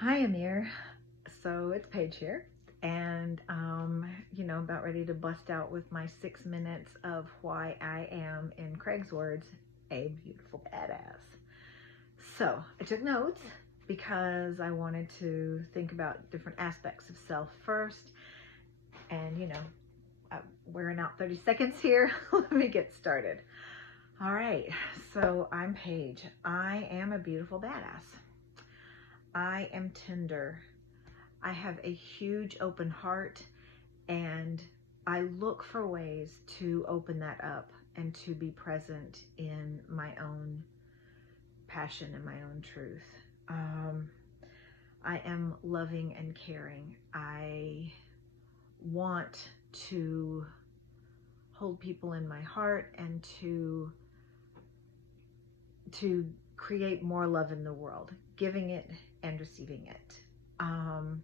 Hi, Amir. So it's Paige here, and about ready to bust out with my 6 minutes of why I am, in Craig's words, a beautiful badass. So I took notes because I wanted to think about different aspects of self first, and wearing out 30 seconds here. Let me get started. All right, so I'm Paige. I am a beautiful badass. I am tender. I have a huge open heart, and I look for ways to open that up and to be present in my own passion and my own truth. Um, I am loving and caring. I want to hold people in my heart and to create more love in the world, giving it and receiving it. Um,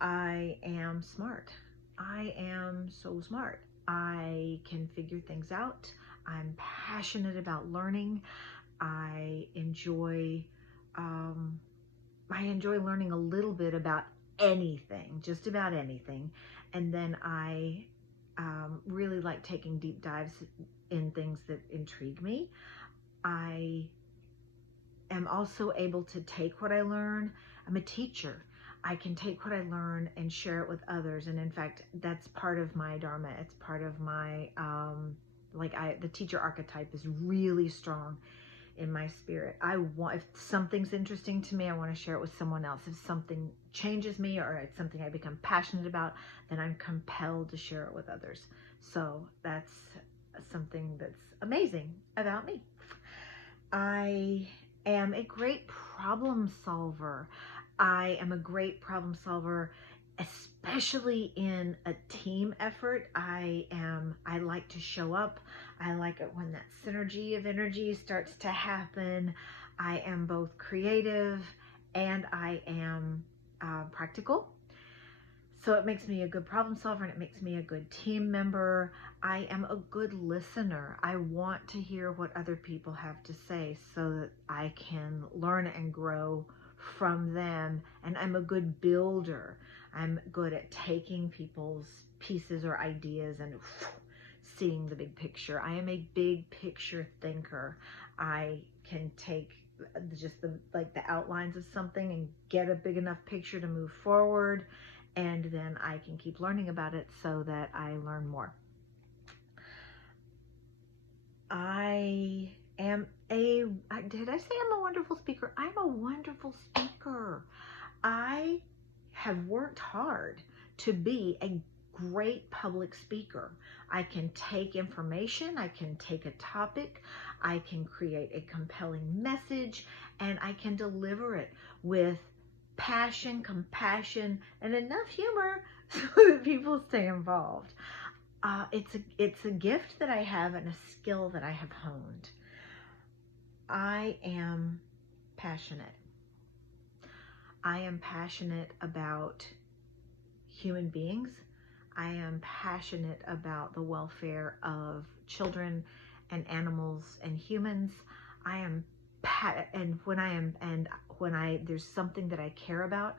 I am smart. I am so smart. I can figure things out. I'm passionate about learning. I enjoy um, I enjoy learning a little bit about anything, just about anything, and then I really like taking deep dives in things that intrigue me. I am also able to take what I learn. I'm a teacher. I can take what I learn and share it with others. And in fact, that's part of my dharma. It's part of my, the teacher archetype is really strong in my spirit. If something's interesting to me, I want to share it with someone else. If something changes me or it's something I become passionate about, then I'm compelled to share it with others. So that's something that's amazing about me. I am a great problem solver. I am a great problem solver, especially in a team effort. I like to show up. I like it when that synergy of energy starts to happen. I am both creative and I am practical. So it makes me a good problem solver and it makes me a good team member. I am a good listener. I want to hear what other people have to say so that I can learn and grow from them. And I'm a good builder. I'm good at taking people's pieces or ideas and seeing the big picture. I am a big picture thinker. I can take just the outlines of something and get a big enough picture to move forward, and then I can keep learning about it so that I learn more. Did I say I'm a wonderful speaker? I'm a wonderful speaker. I have worked hard to be a great public speaker. I can take information, I can take a topic, I can create a compelling message, and I can deliver it with passion, compassion, and enough humor so that people stay involved. It's a gift that I have and a skill that I have honed. I am passionate. I am passionate about human beings. I am passionate about the welfare of children and animals and humans. I am when there's something that I care about,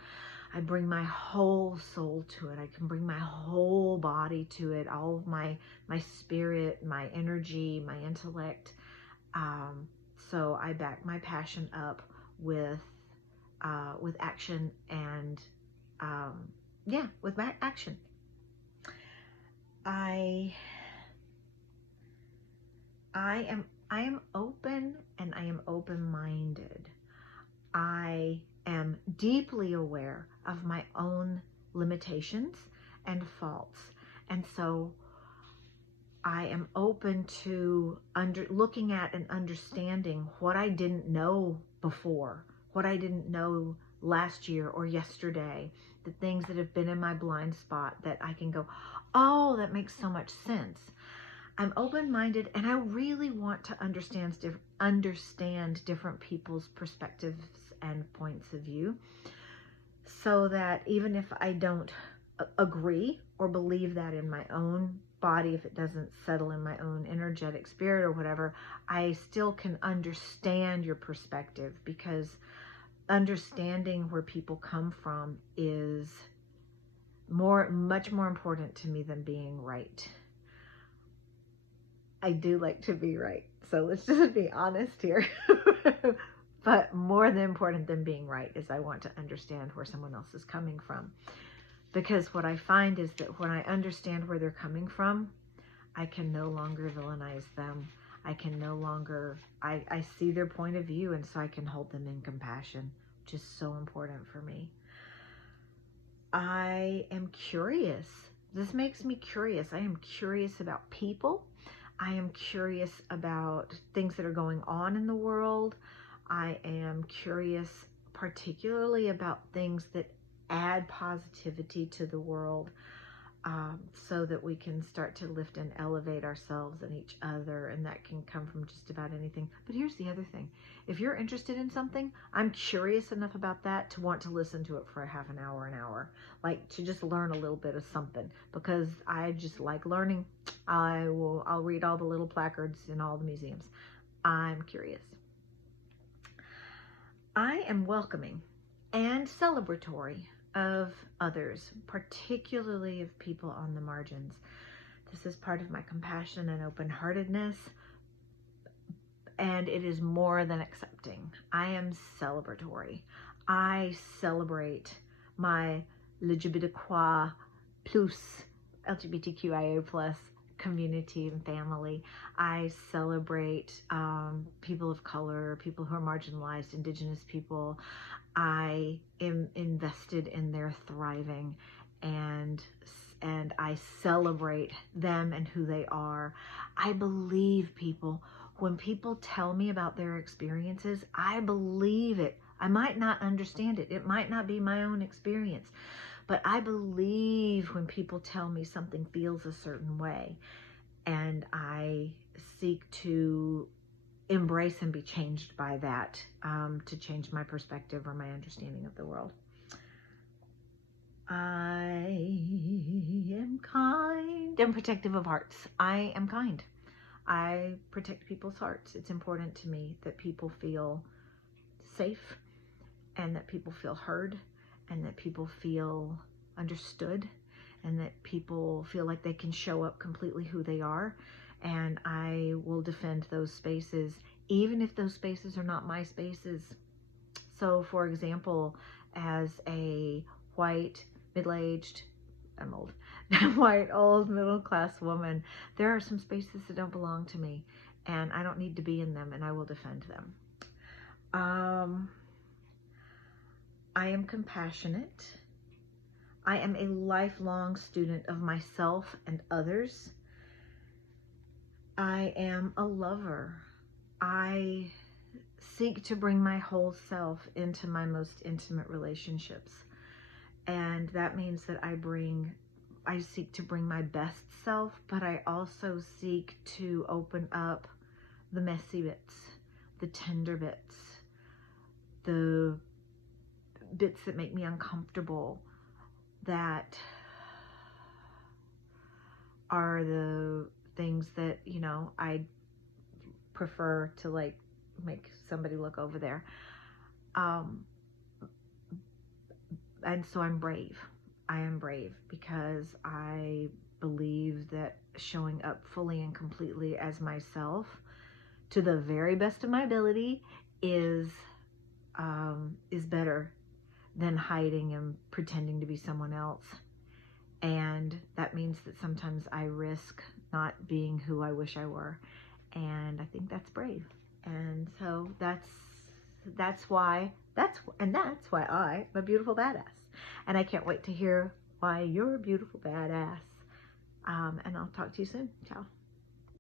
I bring my whole soul to it. I can bring my whole body to it, all of my spirit, my energy, my intellect. So I back my passion up with action and with action. I am open and I am open-minded. I am deeply aware of my own limitations and faults, and so I am open to looking at and understanding what I didn't know before, what I didn't know last year or yesterday, the things that have been in my blind spot that I can go, oh, that makes so much sense. I'm open-minded and I really want to understand different people's perspectives and points of view, so that even if I don't agree or believe that in my own body, if it doesn't settle in my own energetic spirit or whatever, I still can understand your perspective, because understanding where people come from is much more important to me than being right. I do like to be right, so let's just be honest here. But more than important than being right is I want to understand where someone else is coming from. Because what I find is that when I understand where they're coming from, I can no longer villainize them. I can no longer, I see their point of view, and so I can hold them in compassion, which is so important for me. I am curious. This makes me curious. I am curious about people. I am curious about things that are going on in the world. I am curious particularly about things that add positivity to the world, so that we can start to lift and elevate ourselves and each other, and that can come from just about anything. But here's the other thing. If you're interested in something, I'm curious enough about that to want to listen to it for a half an hour, like to just learn a little bit of something, because I just like learning. I'll read all the little placards in all the museums. I'm curious. I am welcoming and celebratory of others, particularly of people on the margins. This is part of my compassion and open-heartedness, and it is more than accepting. I am celebratory. I celebrate my LGBTQIA plus, LGBTQIA plus community and family. I celebrate people of color, people who are marginalized, Indigenous people. I am invested in their thriving, and I celebrate them and who they are. I believe people. When people tell me about their experiences, I believe it. I might not understand it. It might not be my own experience, but I believe when people tell me something feels a certain way, and I seek to embrace and be changed by that, to change my perspective or my understanding of the world. I am kind and protective of hearts. I am kind. I protect people's hearts. It's important to me that people feel safe, and that people feel heard, and that people feel understood, and that people feel like they can show up completely who they are. And I will defend those spaces, even if those spaces are not my spaces. So, for example, as a white, middle-aged, I'm old, white, old, middle-class woman, there are some spaces that don't belong to me, and I don't need to be in them, and I will defend them. I am compassionate. I am a lifelong student of myself and others. I am a lover. I seek to bring my whole self into my most intimate relationships. And that means that I seek to bring my best self, but I also seek to open up the messy bits, the tender bits, the bits that make me uncomfortable, that are the things that, you know, I prefer to like make somebody look over there. And so I'm brave. I am brave because I believe that showing up fully and completely as myself to the very best of my ability is better than hiding and pretending to be someone else. And that means that sometimes I risk not being who I wish I were. And I think that's brave. And so that's why I'm a beautiful badass. And I can't wait to hear why you're a beautiful badass. And I'll talk to you soon. Ciao.